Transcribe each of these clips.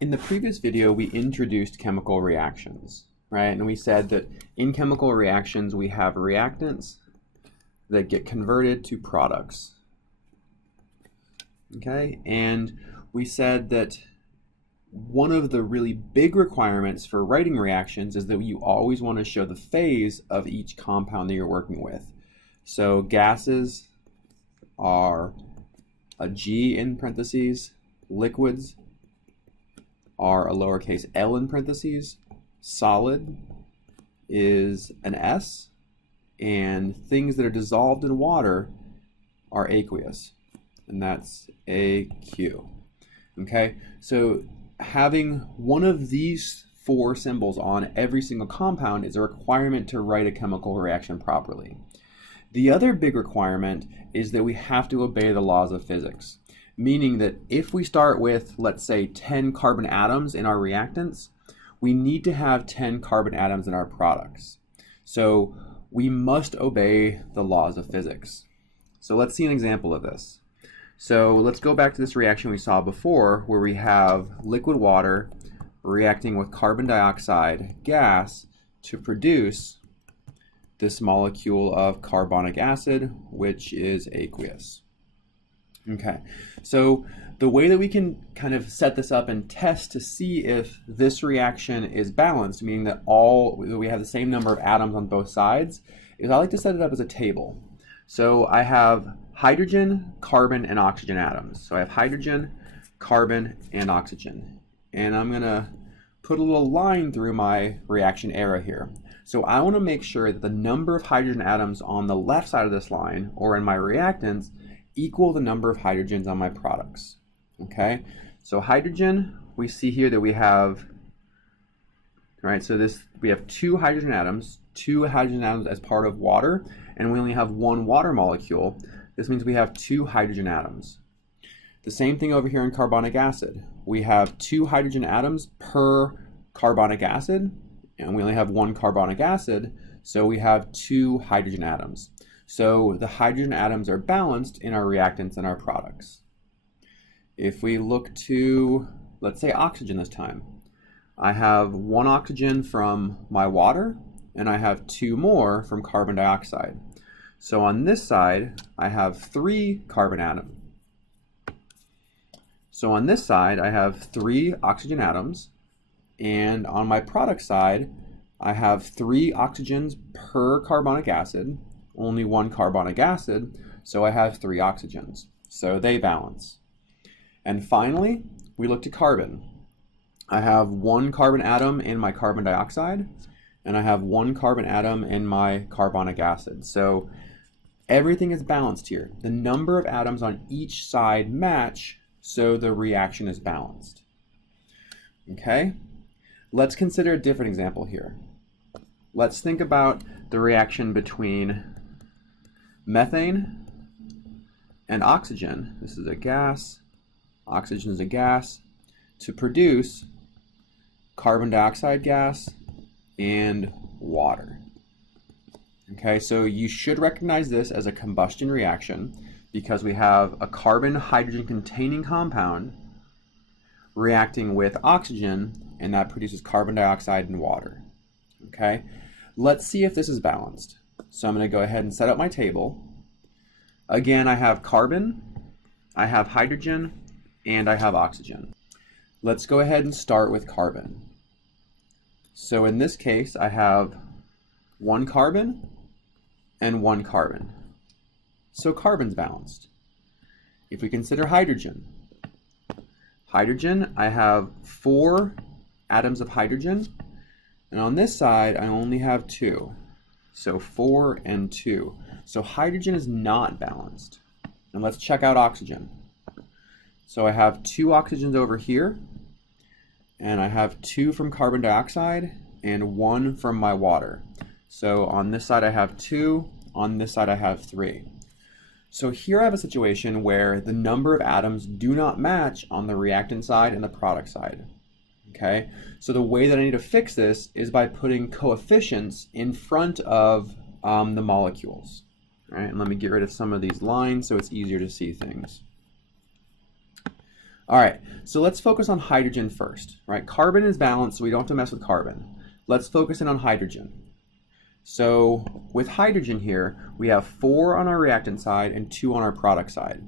In the previous video, we introduced chemical reactions, right? And we said that in chemical reactions, we have reactants that get converted to products, okay? And we said that one of the really big requirements for writing reactions is that you always want to show the phase of each compound that you're working with. So gases are a G in parentheses, liquids are a lowercase l in parentheses, solid is an S, and things that are dissolved in water are aqueous, and that's AQ. Okay, so having one of these four symbols on every single compound is a requirement to write a chemical reaction properly. The other big requirement is that we have to obey the laws of physics, meaning that if we start with, let's say, 10 carbon atoms in our reactants, we need to have 10 carbon atoms in our products. So we must obey the laws of physics. So let's see an example of this. So let's go back to this reaction we saw before, where we have liquid water reacting with carbon dioxide gas to produce this molecule of carbonic acid, which is aqueous. Okay, so the way that we can kind of set this up and test to see if this reaction is balanced, meaning that we have the same number of atoms on both sides, is I like to set it up as a table. So I have hydrogen, carbon, and oxygen atoms. So I have hydrogen, carbon, and oxygen. And I'm going to put a little line through my reaction arrow here. So I want to make sure that the number of hydrogen atoms on the left side of this line, or in my reactants, equal the number of hydrogens on my products. Okay, so hydrogen, we see here that we have, right, so we have two hydrogen atoms as part of water, and we only have one water molecule. This means we have two hydrogen atoms. The same thing over here in carbonic acid. We have two hydrogen atoms per carbonic acid, and we only have one carbonic acid, so we have two hydrogen atoms. So the hydrogen atoms are balanced in our reactants and our products. If we look to, let's say, oxygen this time, I have one oxygen from my water, and I have two more from carbon dioxide. So on this side, I have three carbon atoms. So on this side, I have three oxygen atoms, and on my product side, I have three oxygens per carbonic acid, only one carbonic acid, so I have three oxygens. So they balance. And finally, we look to carbon. I have one carbon atom in my carbon dioxide, and I have one carbon atom in my carbonic acid. So everything is balanced here. The number of atoms on each side match, so the reaction is balanced. Okay? Let's consider a different example here. Let's think about the reaction between methane and oxygen. This is a gas, oxygen is a gas, to produce carbon dioxide gas and water. Okay, so you should recognize this as a combustion reaction because we have a carbon hydrogen containing compound reacting with oxygen, and that produces carbon dioxide and water. Okay, let's see if this is balanced. So I'm going to go ahead and set up my table. Again, I have carbon, I have hydrogen, and I have oxygen. Let's go ahead and start with carbon. So in this case, I have one carbon and one carbon. So carbon's balanced. If we consider hydrogen, I have four atoms of hydrogen, and on this side, I only have two. So 4 and 2. So hydrogen is not balanced. And let's check out oxygen. So I have two oxygens over here, and I have two from carbon dioxide and one from my water. So on this side I have two, on this side I have three. So here I have a situation where the number of atoms do not match on the reactant side and the product side. Okay, so the way that I need to fix this is by putting coefficients in front of the molecules. All right, and let me get rid of some of these lines so it's easier to see things. All right, so let's focus on hydrogen first, right? Carbon is balanced, so we don't have to mess with carbon. Let's focus in on hydrogen. So with hydrogen here, we have 4 on our reactant side and 2 on our product side.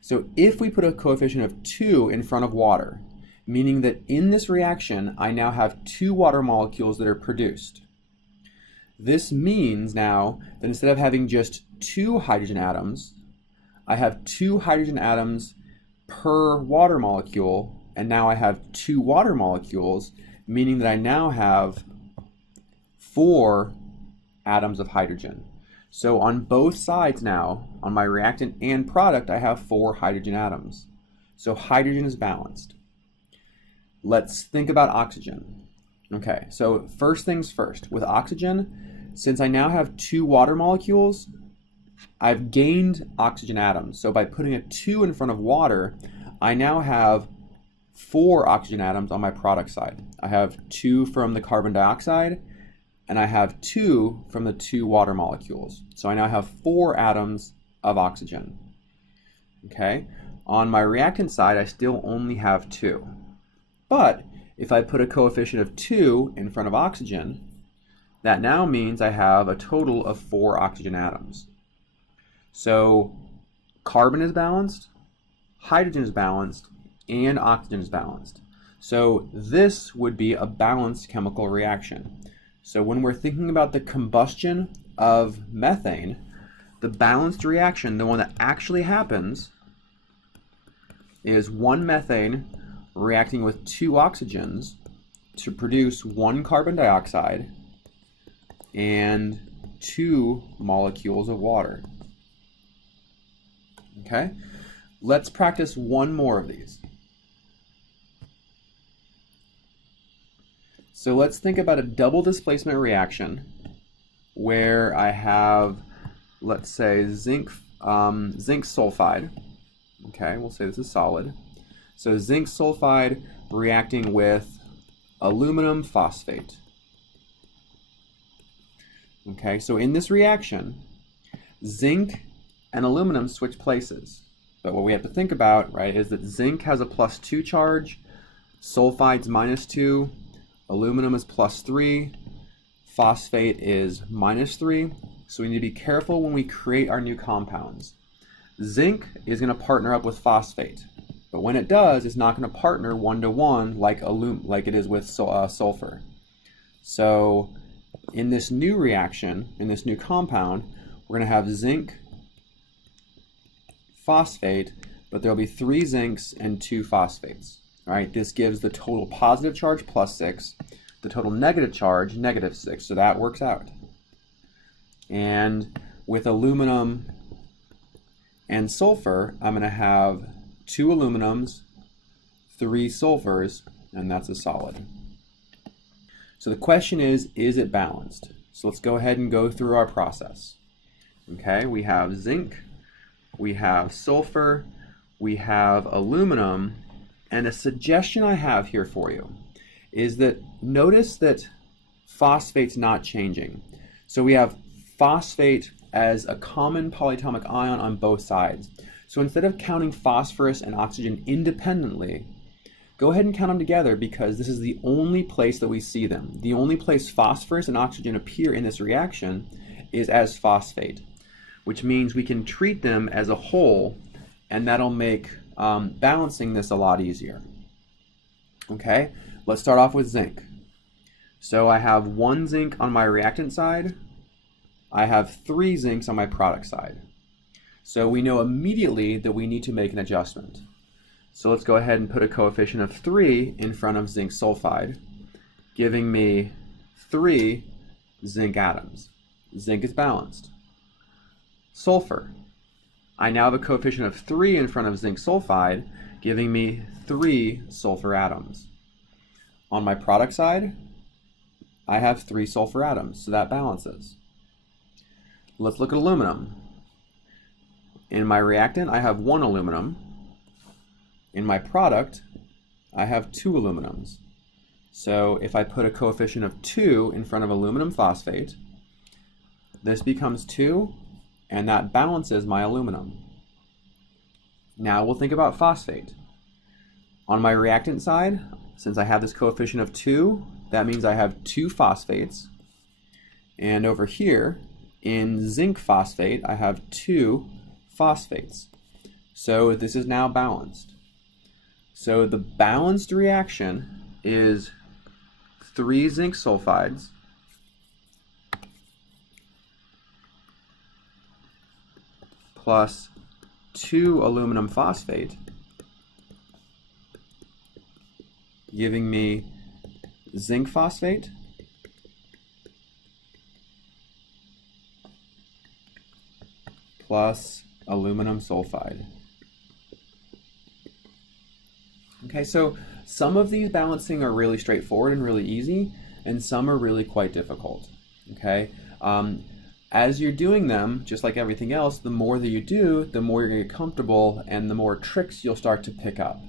So if we put a coefficient of 2 in front of water, meaning that in this reaction, I now have 2 water molecules that are produced. This means now that instead of having just 2 hydrogen atoms, I have 2 hydrogen atoms per water molecule, and now I have 2 water molecules, meaning that I now have 4 atoms of hydrogen. So on both sides now, on my reactant and product, I have 4 hydrogen atoms. So hydrogen is balanced. Let's think about oxygen. Okay, so first things first, with oxygen, since I now have 2 water molecules, I've gained oxygen atoms. So by putting a 2 in front of water, I now have 4 oxygen atoms on my product side. I have 2 from the carbon dioxide, and I have 2 from the 2 water molecules. So I now have 4 atoms of oxygen. Okay, on my reactant side, I still only have 2. But if I put a coefficient of 2 in front of oxygen, that now means I have a total of 4 oxygen atoms. So carbon is balanced, hydrogen is balanced, and oxygen is balanced. So this would be a balanced chemical reaction. So when we're thinking about the combustion of methane, the balanced reaction, the one that actually happens, is 1 methane reacting with 2 oxygens to produce 1 carbon dioxide and 2 molecules of water. Okay, let's practice one more of these. So let's think about a double displacement reaction where I have, let's say, zinc sulfide. Okay, we'll say this is solid. So zinc sulfide reacting with aluminum phosphate. Okay, so in this reaction, zinc and aluminum switch places. But what we have to think about, right, is that zinc has a +2 charge, sulfide's -2, aluminum is +3, phosphate is -3. So we need to be careful when we create our new compounds. Zinc is going to partner up with phosphate, but when it does, it's not going to partner 1-to-1 like it is with sulfur. So in this new reaction, in this new compound, we're going to have zinc phosphate, but there'll be 3 zincs and 2 phosphates. All right, this gives the total positive charge +6, the total negative charge -6, so that works out. And with aluminum and sulfur, I'm going to have 2 aluminums, 3 sulfurs, and that's a solid. So the question is it balanced? So let's go ahead and go through our process. Okay, we have zinc, we have sulfur, we have aluminum, and a suggestion I have here for you is that notice that phosphate's not changing. So we have phosphate as a common polyatomic ion on both sides. So instead of counting phosphorus and oxygen independently, go ahead and count them together because this is the only place that we see them. The only place phosphorus and oxygen appear in this reaction is as phosphate, which means we can treat them as a whole, and that'll make balancing this a lot easier. Okay, let's start off with zinc. So I have 1 zinc on my reactant side. I have 3 zincs on my product side. So we know immediately that we need to make an adjustment. So let's go ahead and put a coefficient of 3 in front of zinc sulfide, giving me 3 zinc atoms. Zinc is balanced. Sulfur. I now have a coefficient of 3 in front of zinc sulfide, giving me 3 sulfur atoms. On my product side, I have 3 sulfur atoms, so that balances. Let's look at aluminum. In my reactant, I have 1 aluminum. In my product, I have 2 aluminums. So if I put a coefficient of 2 in front of aluminum phosphate, this becomes 2, and that balances my aluminum. Now we'll think about phosphate. On my reactant side, since I have this coefficient of 2, that means I have 2 phosphates. And over here, in zinc phosphate, I have 2 phosphates. So this is now balanced. So the balanced reaction is 3 zinc sulfides plus 2 aluminum phosphate, giving me zinc phosphate plus aluminum sulfide. Okay, so some of these balancing are really straightforward and really easy, and some are really quite difficult. Okay, as you're doing them, just like everything else, the more that you do, the more you're going to get comfortable and the more tricks you'll start to pick up.